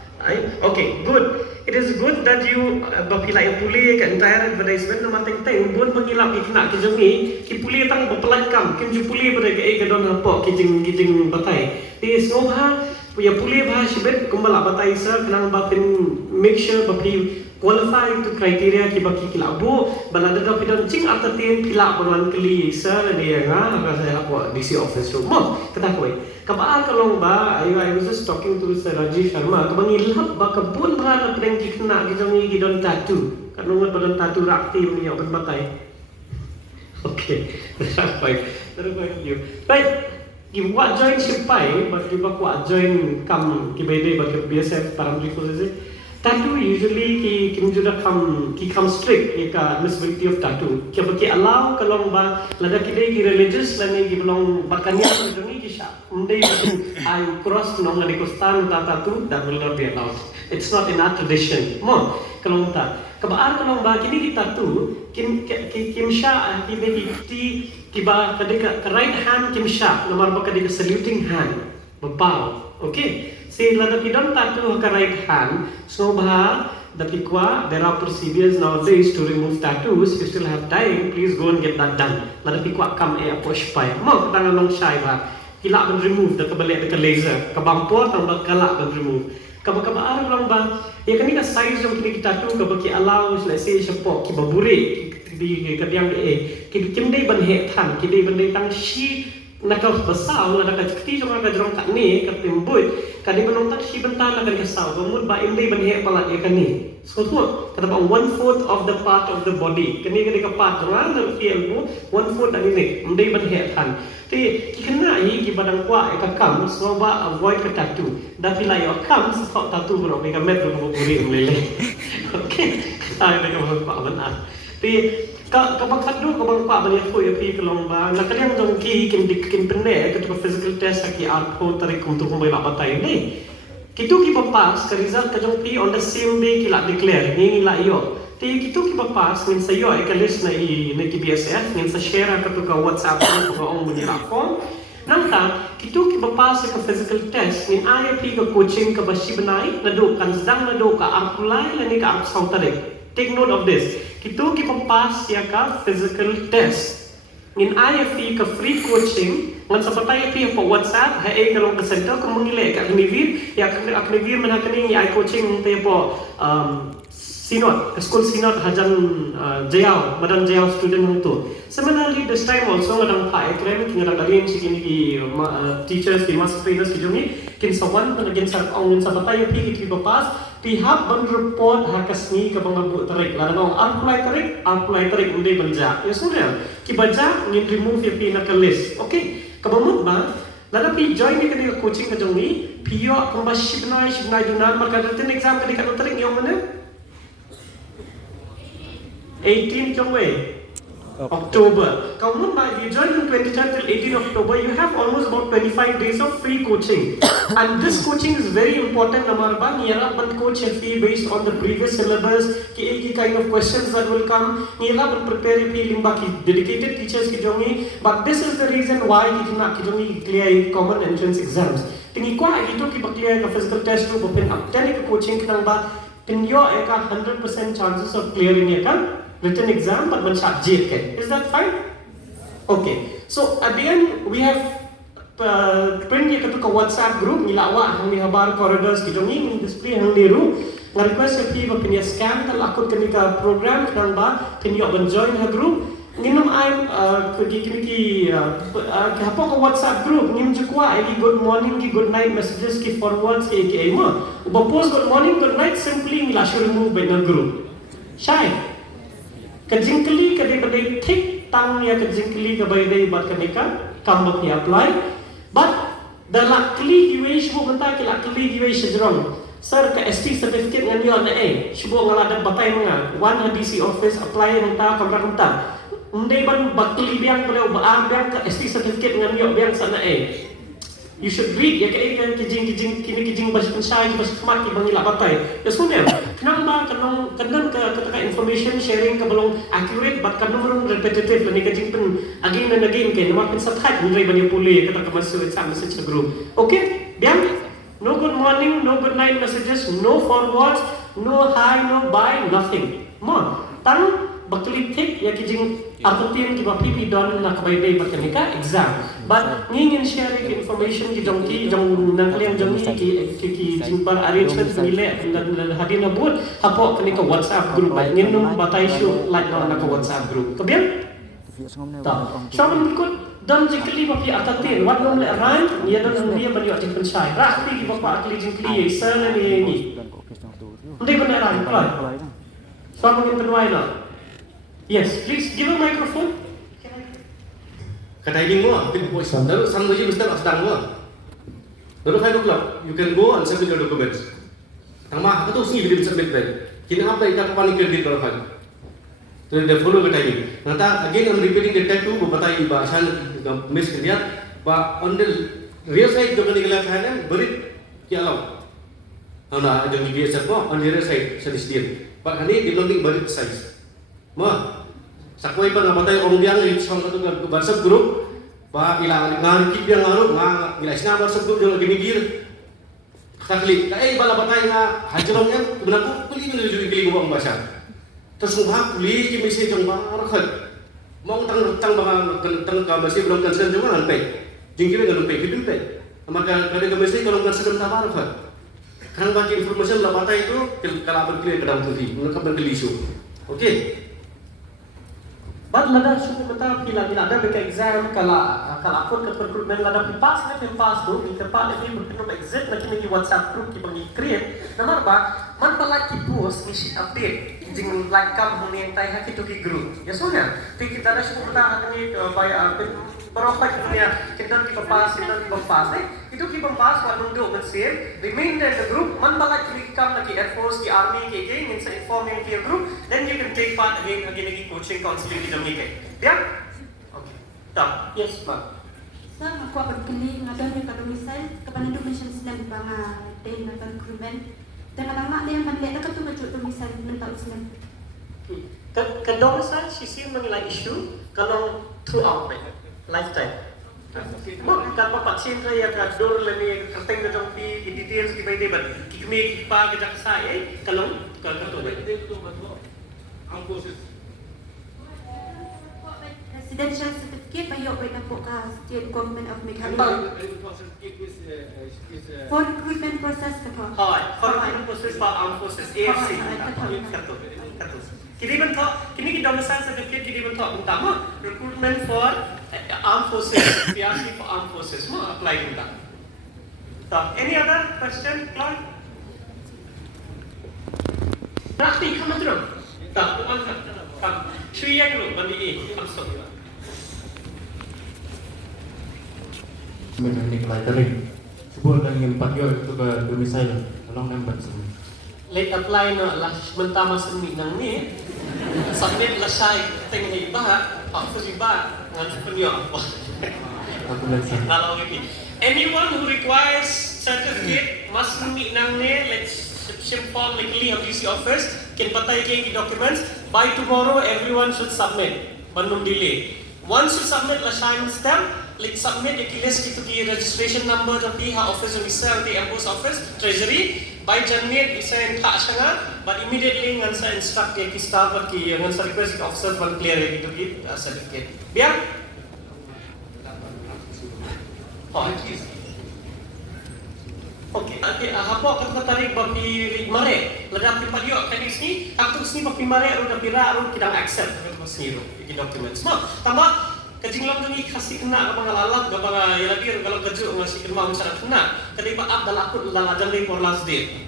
Okay, good. It is good that you bapilai puli ke entire advertisement nama teng bun pengilap ikna kijungi ki puli tang bapelakam kim ju puli pada ke don apa kijing batai. Ti soha punya puli bah sibet kumbala batai sir kenang bapin make sure bapi qualify to criteria ki baki kilabu balada da pidon cing atau tin pilak berwan keli sir dia nga saya apa DC office room mo kata koi kabaa kalong ba I was just talking to Mr. Rajiv Sharma kabangilap ba kabun ba na preng kikna gijangi gidon tattoo kanungot badon tattoo rakti ni open batai okay that's fine you right give what join sipai but give what join kam kibede ba BSF paramilitary forces tattoo usually ki juda come strict ye ka admissibility of tattoo ki baki allow kalong ba lada kidai ki religious lani ki belong bakanya jongi ki sha undai I cross nong ngadi kustan tattoo that will not be allowed. It's not in our tradition mo kalong ta kabaan kalong ba kini ki tattoo kim sha ki ki ba kadika right hand kim sha nomor ba kadika saluting hand bow okay. See, lada pidon tattoo ka right hand. So bah, dapikwa there are procedures nowadays to remove tattoos. You still have time. Please go and get that done. Lada pikwa kam push pa. Mo tangan long shy bah. Kila ban remove. Dah kebalik dah laser. Kabampor tambah kalak ban remove. Kabak long bah. Ya kan ni ka size yang kini kita tattoo kabaki allow. Let's say siapa kibaburi di kadiang kim day ban he tan. Kidai ban day tang shi. Nakal besar, nak kecil cuma nak jerong kat ni, kat timbul. Kadi menontak si bentar nak kesal. Kemudian ba ini benhek palat dia kan ni. So tu, kata bang 1/4 of the part of the body. Kini ke part orang nak feel 1/4 dah ni. Mendai benhek kan. Ti kena i ki badang kuat ka kam, so ba avoid ka tattoo. Dah pila yo kam sebab tattoo bro, mereka met bro buri melele. Okay, ai mereka kuat benar. Ti kapag kadu kapag pa balik ko yapi kalong ba nakaliang dong ki kim penne ketika physical test ki arko tarik untuk kumbai babatay ni kitu ki papas ka result ka jong pi on the same day ki la declare ni la yo ti kitu ki papas min sa yo ka list na ki BSF min sa share ka to ka WhatsApp ko ka ong muni form nangta kitu ki papas ka physical test min ay pi ka coaching ka basi benai nado kan sedang nado ka arkulai lani ka ark sautarik. Take note of this. Kita pass ya ka physical test. In IFP ka free coaching, ngan sapatay IFP pa WhatsApp, hai kalong ka center kung mangile ka aknivir, ya aknivir man hakaning ya coaching tayo po Sinot, school Sinot Hajan Jayao, Madam Jayao student hang tu. Similarly, this time also Madam Pa academic ngadang dalin si kini ki teachers ki master trainers ki jumi kin sawan pan again sa ong sa batay pi ki papas pihak ban report hakasni ka bang bu tarik la nang apply tarik unde banja. Ya sudah. Ki banja ngin remove ya pi na ka list. Okay. Kabamut ba? Lada pi join ni kani coaching ka jumi pio kamba shibnai dunan maka written exam kani ka tarik yung mana? 18 kyong way? October. Kamu if you join from 23rd till 18 October, you have almost about 25 days of free coaching. And this coaching is very important. Namarba nira ban coach fee based on the previous syllabus. Ki kind of questions that will come. Nira ban prepare fee limba ki dedicated teachers ki jongi. But this is the reason why ki jongi clear common entrance exams. Tingi kwa ito ki clear ka physical test to open up. Tani ka coaching kinang ba tinyo eka 100% chances of clearing eka written exam, but man subject ke. Is that fine? Okay. So at the end we have print ye katu ka WhatsApp group nilawa hang ni habar corridors ki jongi display hang niru nga request pi ba pinya scan tal akut kani ka program nang ba tinyo ban join ha group nginum I'm ki hapo ka WhatsApp group ngim jukwa ai good morning ki good night messages ki forwards ki ai ma uba post good morning good night simply ngila should remove by the group shy kajingkali kadai take tang ya kajingkali kabai bat kanika come up apply but the luckily you shubo banta ki luckily you sejrong sir ka ST certificate ngan yo na shubo ngala ada batai mga one DC office apply nta kamera nta undai ban bakli biang kalau ba biang ka ST certificate ngan yo biang sana you should read ya kai kijing kini bas pensai bas kemat ki bangila batai ya sunya kenang ba kanang ka information sharing ka belum accurate but kanang repetitive lani kijing pen again and again kai nama pen sathat ngai bani puli kata ka masuk exam message group okay biang no good morning no good night messages no forwards no hi no bye nothing mo tang bakli tik ya kijing artian ki bapi don na kabai patkanika exam but ngin sharing information ki jong nang kalian jong ki jimbar arrangement nile hadin abut hapo kanika WhatsApp group ngin num batai show like na ka WhatsApp group kabian ta shaman ikut dan jikli bapi artian wat num le ran ya don dia bani wat jikli sai rahti ki bapa akli jikli sel ni ndai ko na ran klai shaman ngin penwai na. Yes, please give a microphone. Kadai mo, daru sang muji mesti sedang mo. Daru kai dok you can go and submit your documents. Tama aku tu sini bila submit baik. Kini apa ita panik kredit daru kai. So they follow kadai. Nanta again I'm repeating the tag tu batai bahasa miss kerja. Ba on the real side jom ni kelak hai berit ki alau. Ana jom dia mo on the real side sedih. Ba kani developing berit size. Ma, sakway pa nga matay ong biang isang katu nga WhatsApp group, ba ila ngarikip yang ngaruh nga ila isna WhatsApp group yung ginigir. Kakli, kay bala batay nga hajrong yan, kumanak ko kuli nga kili mo ang basa. Terus ngubah kuli ki message yung barakhat. Mong tang ka message belum concern juga nanti. Jingki nga lupai kidul pe. Maka kada ka message kalau concern ta barakhat. Kan bagi information la batay itu kalaban kili kadang tuti, ngaka berkelisu. Okay. But lada suku kata bila ada beka exam kalau akut ke recruitment lada pipas tu kita pak lagi berkenaan exit lagi ni WhatsApp group kita bagi create nama apa man pala ki post misi update jing like kam huni entai hak itu ki group ya soalnya tapi kita ada suku kata ni by berapa kita pas itu kita pas waktu untuk men-save remain in the group man pala ki kam lagi Air Force ki Army ki again in informing your group then you can take part again lagi coaching counseling kita ya? Okay. Tak. Yes, Pak. Sir, aku akan keli ngadon yang kado misal kepada donation Islam di banga dan akan krimen. Dan kadang-kadang dia yang pandai tak tu baca tu misal mental Islam. Kedua misal sisi mengenai isu kalau throughout lifetime. Mak kalau Pak Cindra yang kador lagi kerteng dengan pi details kita debat. Kami kita kita saya kalau tu Residential certificate bayok by napok ka State Government of Meghalaya. For recruitment process ka po. For recruitment process Office for Armed Forces AFC. Kini bentuk, kini di domicile certificate kini bentuk utama recruitment for armed forces, PRC for armed forces. Mau apply kita. So, any other question, Claude? Prakti, come through. Tak, come. Shriya dulu, bandi A. I'm sorry. Mình định lại tới mình buồn là nghìn bạc rồi tôi về tôi mới say rồi long em bật rồi Late apply na lah mentama semi nang ni. Submit lah sai teng iba, pak fu iba ngan penyo. aku lên say Kalau lagi. Anyone who requires certificate must meet nang ni let's ship form legally of DC office can patai ke documents by tomorrow everyone should submit. Bandung delay. Once you submit lah sai stamp like submit a list to the registration number of the office officer the emboss office treasury by January isa yang tak sangat but immediately ngan sa instruct ke staff ki ngan sa request ke officers one clear itu ki certificate biar okay hapo kata tarik bapi mare ledap di padio kan sini aku sini bapi mare ro pira ro kita accept ko sini ro iki documents no tambah kajinglam ni kasih kena ke bangalalak ke banga yalabir kalau keju ngasih kena usaha kena kadai ba ab dalakut lalajan dei for last day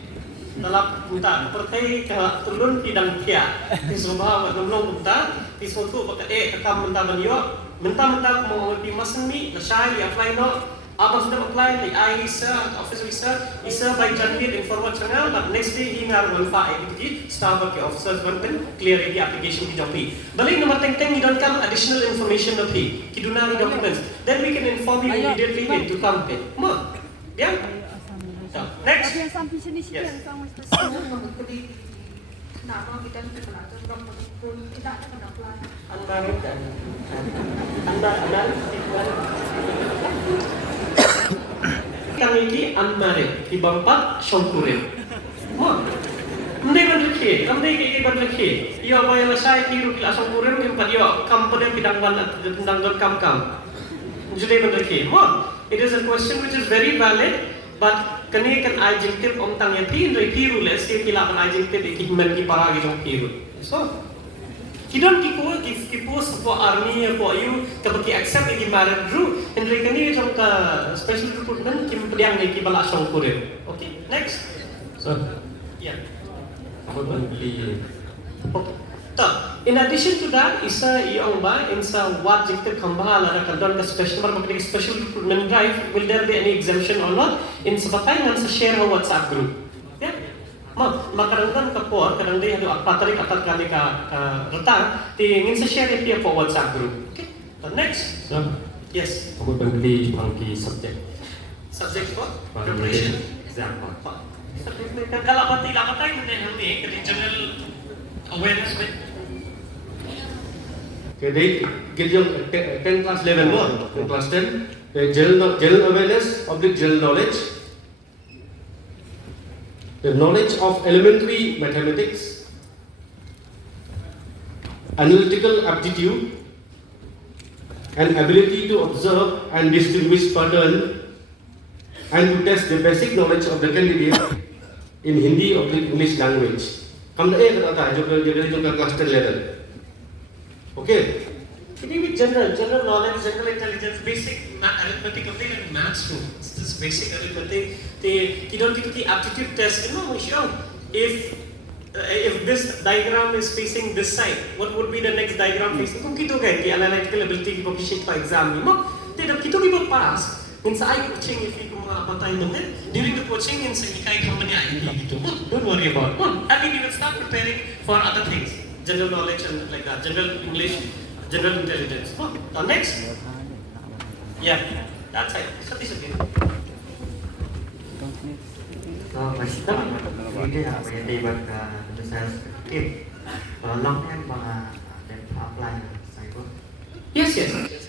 dalap punta perkai ke turun pidang kia ti soba wa nomlong punta ti sotu ba ke kam menta banyo menta mau pi masni la shai apply no abang sudah apply like I isa office isa by January informat channel but next day he ngar one fa itu staff ke officers one pen clear the application ki jopi balik nomor teng you don't come additional information of he kiduna documents then we can inform you immediately when to come pay ma ya next Tapi yang sampai sini sih Yes. yang kamu mesti nak mau kita ni kena tu pun tidak ada kena apply. unmarried dan unmarried kami ini unmarried di bangpat syongkurin ma hindi man rekhi hindi kiki man rekhi iyo ba yung lasay tiru kila syongkurin yung padiyo kampanya pidangwan at tindangdon kam jadi man rekhi ma it is a question which is very valid but kani kan adjective om tang yang tiru les kila kan adjective ikigman ki para gijong tiru so Kidon kipo for army for you kapag accept ki married ru and rekani jong ka special recruitment kim pediang ni ki bala song kurin. Okay, next. so Yeah. aku beli Okay. So, in addition to that, isa iyong ba in sa what jikte kambahala na kadon ka special marketing special recruitment drive will there be any exemption or not in sa patayngan sa share ng WhatsApp group. Yeah. Makaranggan ka po, kadang day hado patarik atat kami ka retang, tingin sa share ito po WhatsApp group. Okay. So next. so Yes. aku beli pangki subject Subject po? pangki Preparation. exam Subject kalau pati lakatay mo na hindi, kasi general awareness with Okay, they get your 10 class level more, 10 class 10. General awareness, public general knowledge. The knowledge of elementary mathematics, analytical aptitude, and ability to observe and distinguish pattern, and to test the basic knowledge of the candidate in Hindi or the English language. Come to A kata jo class 10 level. Okay. Ini with general knowledge, general intelligence, basic arithmetic of and maths too. It's this basic arithmetic. You don't get the aptitude test. You know, sure. If this diagram is facing this side, what would be the next diagram facing? Kung kito kaya the analytical ability ko publishing pa exam mo, tidak kito kita pass. Minsa ay coaching if you matay naman. During the coaching, minsa ikay company ay dito. Don't worry about it. I mean, you will start preparing for other things, general knowledge and like that, general English. General intelligence. Next. Yeah, that's it. Sati. So, basta hindi apa yang dibuat misalnya seperti long yang apply saya pun. Yes.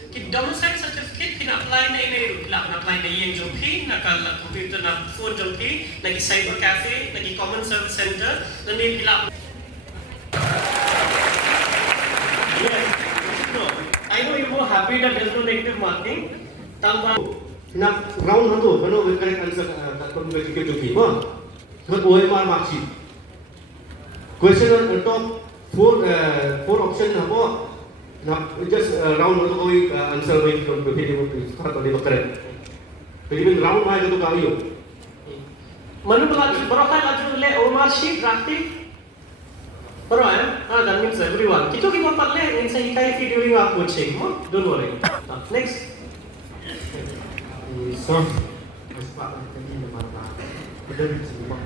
Ki domicile certificate kina apply na ini, kina apply na yang jompi, na kala computer na phone jompi, nagi cyber cafe, nagi common service center, nani bila. Yes. I know you're more happy that there's no negative marking. Tamba Na round hando, ano will correct answer that kon will get to be, ma. third OMR mark sheet. Question on top, four options apa? Just round untuk kau answer baik from the video tu. Kata dia correct. Jadi pun round mana tu kau yo? Manu berlaku laju le OMR sheet drafting. Baru that means everyone. Kita patle in say hikai fi during our coaching. Don't worry. Next. So, mas Pak tadi lepas Pak, kita bicara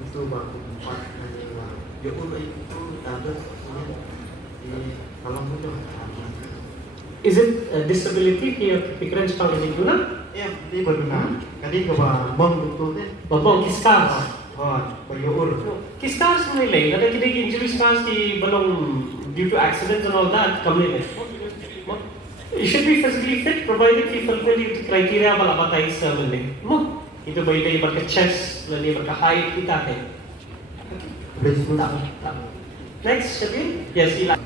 untuk baku empat hanya dia pun itu ada di dalam itu. Is it a disability here? Pikiran sekarang ini guna? Ya, dia benar. Kali kau bang betul deh. Babong kiskas. Oh, bayur. Kiskas nilai. Ada kita injury scars di belum due to accidents and all that. Kami ni. You should be physically fit provided you fulfill the criteria bala batai sebenarnya. Mo, itu bayi dia berke chest, lalu berke height kita kan. Next, Shabir. Yes, Ila.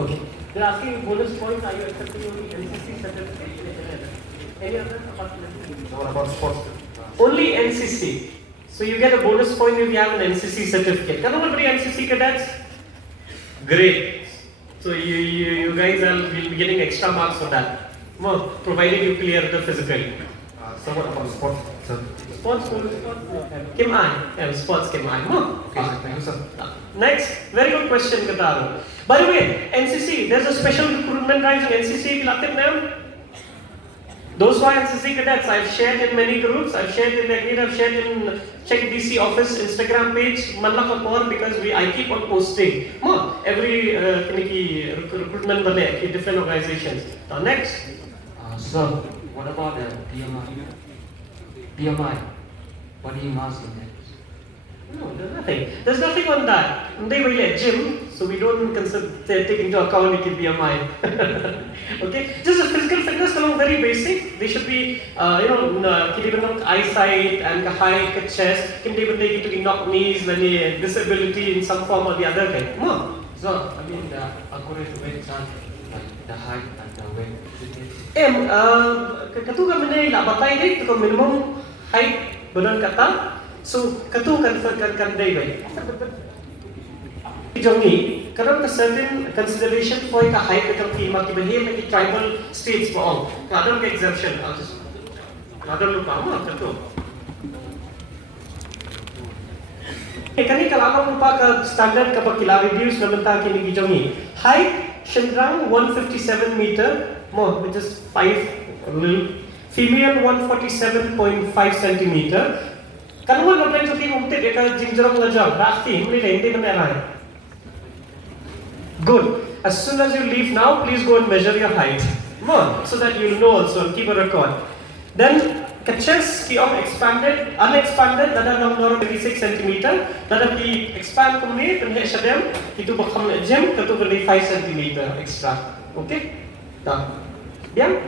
Okay. They're asking bonus points. Are you accepting only NCC certificate? Any other apart from NCC? What about sports? Only NCC. So you get a bonus point if you have an NCC certificate. Can you bring NCC cadets? Great. So you guys will be getting extra marks for that. More, provided you clear the physical. So what about sports? Sir? Sports, Kim I. Yeah, sports Kim I. More. Okay, thank you, sir. Next, very good question, Kataru. By the way, NCC, there's a special recruitment drive in NCC. Those who are NCC cadets, I've shared in many groups. I've shared in Agreed, I've shared in Check DC office Instagram page. Because I keep on posting. Every recruitment in different organizations. Now next. So, what about the BMI? BMI, body mass index. No, there's nothing. There's nothing on that. They will at gym, so we don't take into account the BMI. Okay, just a physical fitness along very basic. They should be, eyesight and height, chest. Can they take it to knock knees, disability in some form or the other kind. Come on. So, I mean the accurate weight chart, like the height and the weight. Katu kan menai lah batai dek tu minimum height badan kata. So katu kan dai bai. Jongi, kadang ke certain consideration for ka height kadang ki maki bahir ki tribal states for all. Kadang ke exemption. Kadang lupa mah katu. Kani kalau lupa ke standard kapag kila reduce naman ta kini jongi. Height Shindrang 157 meter. More, which is 5 little. Female 147.5 centimeter. Kanuan na tayo sa umtit eka jinjerong na job. Rasti, hindi na meron. Good. As soon as you leave now, please go and measure your height. More, so that you'll know also and keep a record. Then, chest ki expanded, unexpanded, that are now 36 centimeter. That ki expand kumni, tunhe shadem, itu bakam gym, katu beli 5 centimeter extra. Okay? Yeah?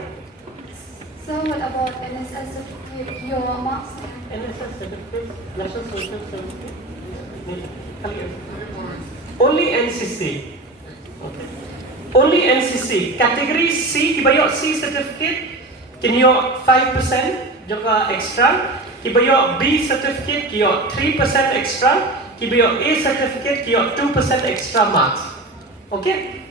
So what about NSS certificate, your marks? NSS certificate, National Social Service. Only NCC. Okay. Only NCC. Category C, kibayo C certificate, kinyo 5% joka extra. Kibayo B certificate, kiyo 3% extra. Kibayo A certificate, kiyo 2% extra marks. Okay?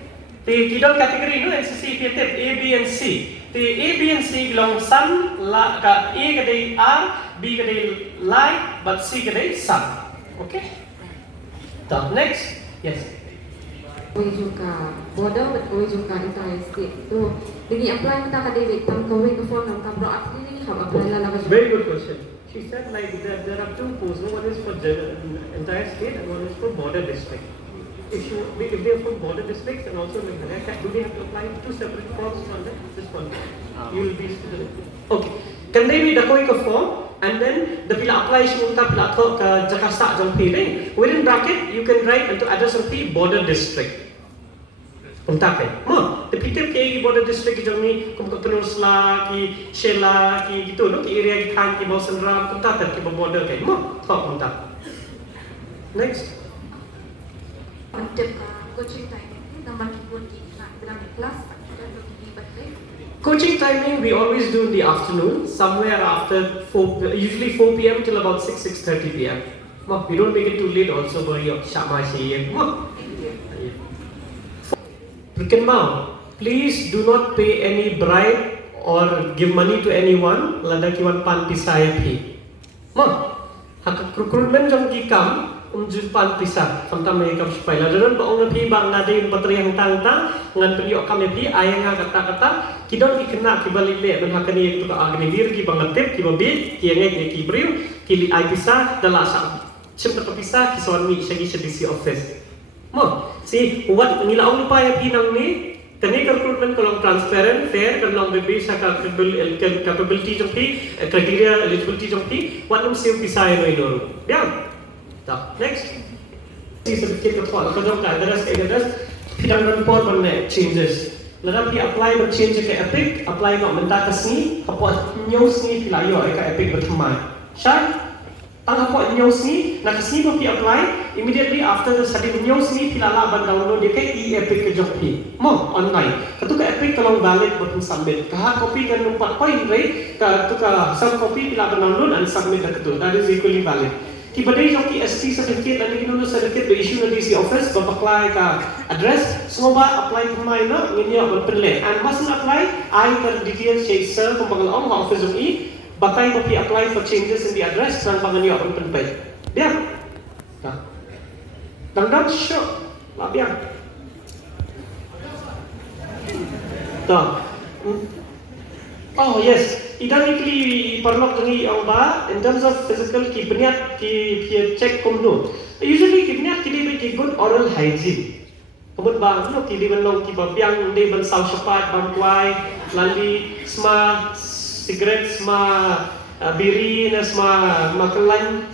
The kidon category no NCC created A, B and C. The A, B and C belong sun, A kadai R, B kadai light, but C kadai sun. Okay? The next, yes. Kau juga border, but kau juga entire state. So, dengan apply kita kadai victim kau ke phone nama bro actually ni kau apply lah lagi. Very good question. She said like there are two posts. One is for the entire state and one is for border district. If they are from border districts and also in Malacca, do they have to apply two separate forms for this one? You will be okay. Can they be dakoi ka form and then the pila apply shunta pila tho ka Jakarta jong pi within bracket you can write into address of the border district. Unta ke? The PTF ke border district jong ni kum Penunsula ki Shela ki gitu no ki area ki Khan ki Bawsandra unta ke border ke tho unta. Next. Untuk coaching time, nama keyboard di dalam kelas dan pergi baterai. Coaching timing we always do in the afternoon, somewhere after 4, usually 4 p.m. till about 6:30 p.m. We don't make it too late also, but you please do not pay any bribe or give money to anyone. Lada kiwan pan pisaya pi. Hak recruitment jom kikam jumpan pisah. Sampai mereka supaya lalu baong nabi bang nade yang patri yang tang ngan periok kami pi ayang kata-kata kidon kena kibalik le dan hakani itu ka agni dir ki bangatip ki babi ki ngek ki briu ki ai pisah dalasa. Siyempre pisah ki sawan mi siya DC office. Si what nilaong lupa ya pinang ni kani recruitment kalau transparent, fair, kalau berbeza capability jom pi, criteria eligibility jom pi, what nam siap pisah yang itu. Dia. Next. Certificate of all. Kalau kita ada tidak report banyak changes. Lalu kita apply ber change ke Epic, apply nak mentah kesini, apa news ni pilayo ke Epic berteman. Syar, tang apa news ni, nak kesini pun kita apply, immediately after the study news ni pilala ban download dia ke Epic ke Jopi. Online. Ketu ke Epic kalau valid button submit. Kah copy kan 4 point rate, tu ka sub copy pilala download and submit ketu. That is equally valid. Kibadai joki ST certificate dan ini certificate issue na DC office apply ka address semua apply pemain na ini berpenle and must apply I per details chaser pembangun office of E bakai kopi apply for changes in the address dan panganyo berpenle dia dan show lah biar oh yes, identically perlu kini awak in terms of physical kibniat ki check komno. Usually kibniat kini bagi good oral hygiene. Kemudian bang, no kini belum kiba biang ni ben saw cepat bangkuai, lali sma cigarette sma biri na sma makalan.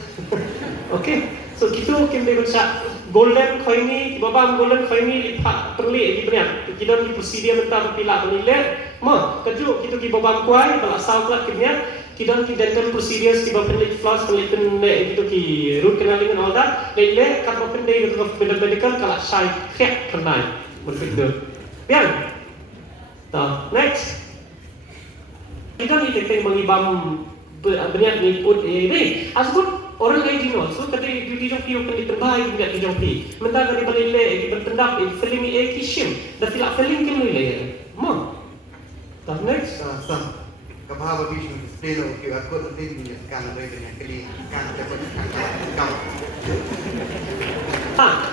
Okay, so kita kini baca golden coin ni, babam golden coin ni lipat perli kibniat. Kita ni prosedur mentah pilak penilai. Kaju kita ki babam kuai bala saw plat kibniat kita ki dental procedures ki bapen floss pelik itu ki root canaling and all that le kan bapen dei itu medical kala sai khek kenai berpikir biar next kita ni teknik mengibam berniat ni put ni asbut orang hygiene also kata duty jong pi open terbaik enggak ki jong pi mentah dari balile ki bertendap filling ki shim da filak filling ki le next, kapag bagi display lo QR code nanti punya scan dari dengan kali scan dapat scan.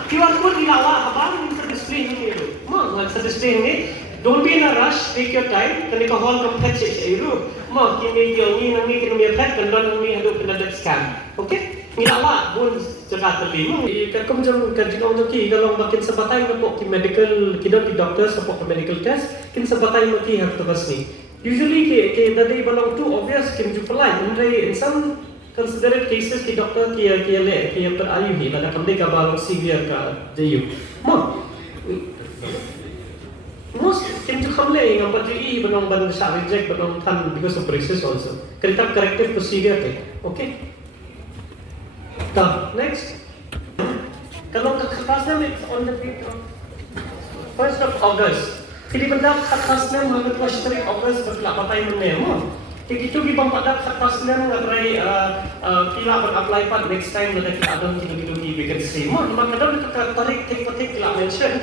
QR code dilawa apa bisa display ni itu. Bisa display ni. Don't be in a rush. Take your time. Kena hall compare itu. Kini ni nanti kena melihat dan nanti ada penanda scan. Okay? Nilawa pun jaga terlimu. Kalau macam kalau ki kalau makin sebatai nak ki medical kita di doktor support ke medical test, kin sebatai maki harus tugas ni. Usually ke tadi belong too obvious kin jumpa lain. In some considered cases ki doktor ki le ki berayu ni, ada kami kabar severe ka jayu. Most kin jumpa lain yang berdiri belong ban besar reject belong tan because of braces also. Kita corrective procedure ke, okay? Next, kalau kertasnya it's on the 1st of August. Jadi benda kertasnya mengenai 1st August berkelak papai menemu. Jadi itu kita pada kertasnya mengenai pila berapply part next time nanti kita ada gitu vacancy. Maka kadang kita tarik kita mention.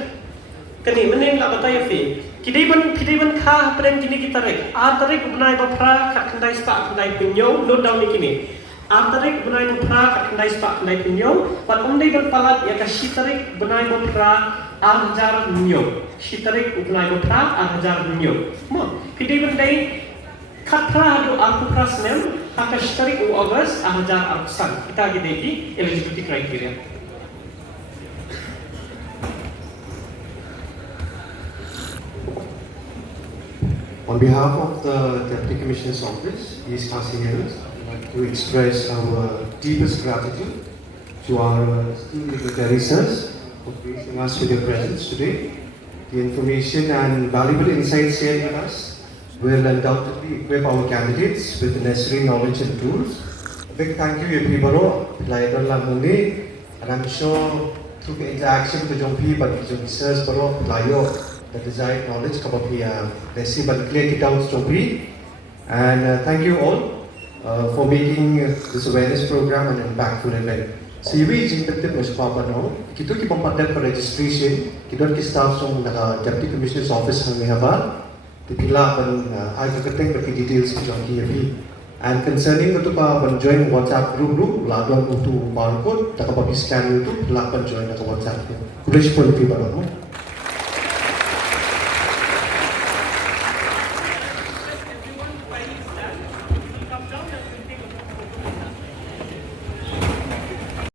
Kini menem lah bataya fi. Kita ban kah pada kini kita tarik. Tarik benai bapra kat kendai spak kendai penyau note down kini. Tarik benai bapra kat kendai spak kendai penyau. Pat umdai berpalat ya kasih tarik benai bapra 8,000 nyau. Si tarik benai bapra 8,000 nyau. Kita bandai kat pra adu aku pras nem kasih tarik August 8,000 arsan. Kita gede eligibility criteria. On behalf of the Deputy Commissioner's Office, East Hasianas, I'd like to express our deepest gratitude to our esteemed dignitary sirs for gracing us with your presence today. The information and valuable insights shared with us will undoubtedly equip our candidates with the necessary knowledge and tools. A big thank you, everybody, and I'm sure through the interaction with the Jompi, but the sirs, Baro, Layo, the desired knowledge kapapi resi ban clear kita story. And thank you all for making this awareness program an impactful event. Siwi jingpete masupapa no, kito ki pampadat for registration, kito ki staff song naka Deputy Commissioner's Office hang mehabar, tipila ban ay kakateng baki details ki jong ki. And concerning itu pa ban join WhatsApp group laduan untuk barcode, taka papi scan itu lapan join naka WhatsApp. Kulish pun pi barang mo.